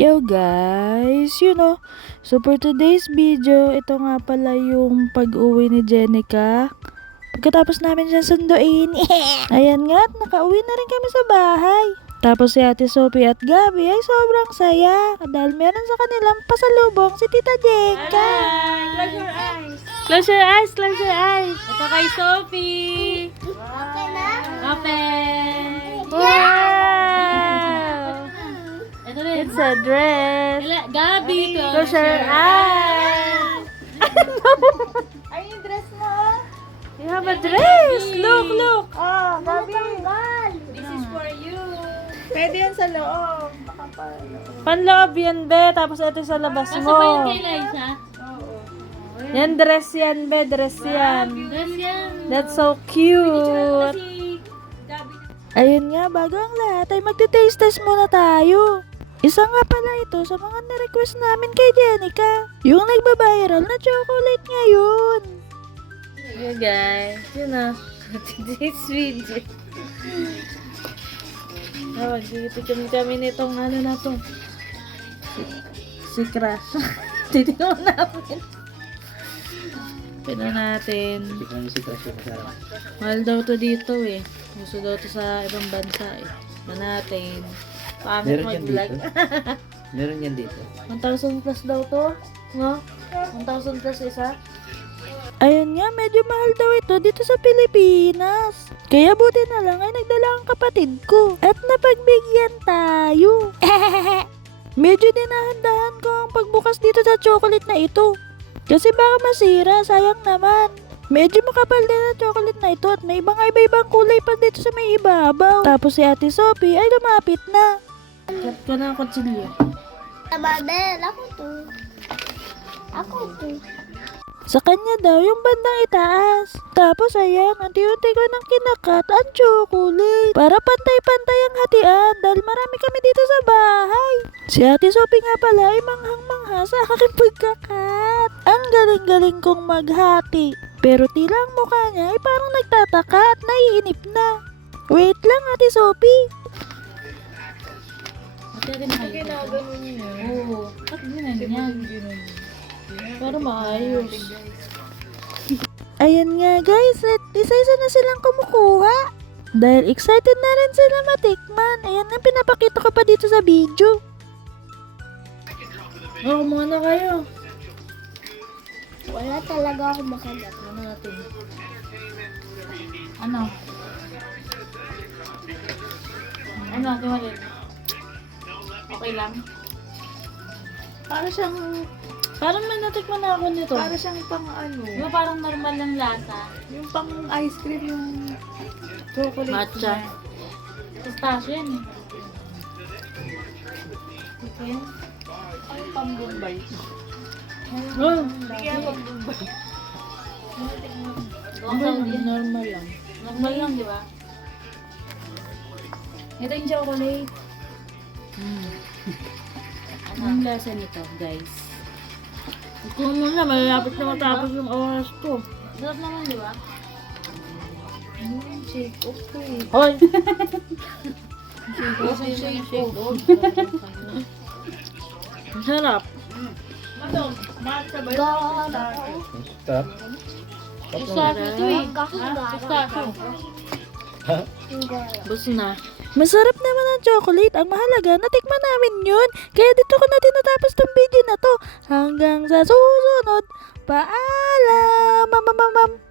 Yo guys, so for today's video, ito nga pala yung pag-uwi ni Jenica. Pagkatapos namin siya sunduin, ayan nga, nakauwi na rin kami sa bahay. Tapos si Ate Sophie at Gabi ay sobrang saya dahil meron sa kanilang pasalubong si Tita Jenica. Close your eyes. Close your eyes, close your eyes. Ito kay Sophie. Okay na? Open. Wow! Ito rin. It's a dress. Gabi. Close your eyes. Ay, yung dress mo? You have a dress. Look. Oh, Gabi. This is for you. Pwede yan sa loob. Baka pa. Panloob yan, be. Tapos ito sa labas Asa ba yan mo. kay Liza? Yan, dress yan, be. Dress yan. Dress yan. That's so cute. Si Gabi. Ayun nga, bago ang lahat ay magte-taste test muna tayo. Isa nga pala ito sa mga na-request namin kay Jenica. Yung nagbabiral na chocolate ngayon. You guys, today's video. Magtitikim kami nitong ano na to. Si Crush. Titignan namin. Pino natin. Mahal daw to dito eh. Gusto daw to sa ibang bansa eh. Pino natin. Pangit mag-vlog. Meron yan dito. 1,000 plus daw to. No? 1,000 plus isa. Ayun nga, medyo mahal daw ito dito sa Pilipinas. Kaya buti na lang ay nagdala ang kapatid ko. At napagbigyan tayo. Medyo dinahandahan ko ang pagbukas dito sa chocolate na ito. Kasi baka masira, sayang naman. Medyo makapal din ang chocolate na ito at may iba-ibang kulay pa dito sa may ibabaw. Tapos si Ate Sophie ay lumapit na. Cut ko na ang kutsilyo. Babel, ako to. Ako to. Sa kanya daw yung bandang itaas. Tapos ayan, unti-unti ko nang kinakat ang chocolate. Para pantay-pantay ang hatian dahil marami kami dito sa bahay. Si Ate Sophie nga pala ay manghang-mangha sa aking pagkakat. Ang galing-galing kong maghati. Pero tila ang mukha niya ay parang nagtataka at naiinip na. Wait lang, Ate Sophie. Ate rin kayo. Ginaganon niya. Oo. At ganyan. Pero maayos. Ayan nga guys, at isa-isa na silang kumukuha. Dahil excited na rin sila matikman. Ayan nga, pinapakita ko pa dito sa video. Oh, kumuha na kayo. Wala talaga ako makagat. Ano natin? Ano? Ano ate Walid? Okay lang? Parang may natikman na ako nito. Para siyang pang ano. Di ba parang normal lang lasa? Yung pang ice cream yung chocolate. Matcha. Pistachio yan eh. Okay. Ay, pang Bombay. Oh, Kaya pang Bombay. normal lang. Normal lang, di ba? Ito yung chocolate. Anong lasa nito, guys? Ito muna, malapit na matapos yung oras ko. Sarap naman, di ba? Shake off ko eh. Hoy! Shake off. Ang sarap. Gala. Stop. Pistachio ito eh. Kakagala. Pistachio. Bus na. Masarap naman ang chocolate. Ang mahalaga, natikman namin yun. Kaya dito ko na tinatapos tong video na to. Hanggang sa susunod. Paalam! Mamamamam!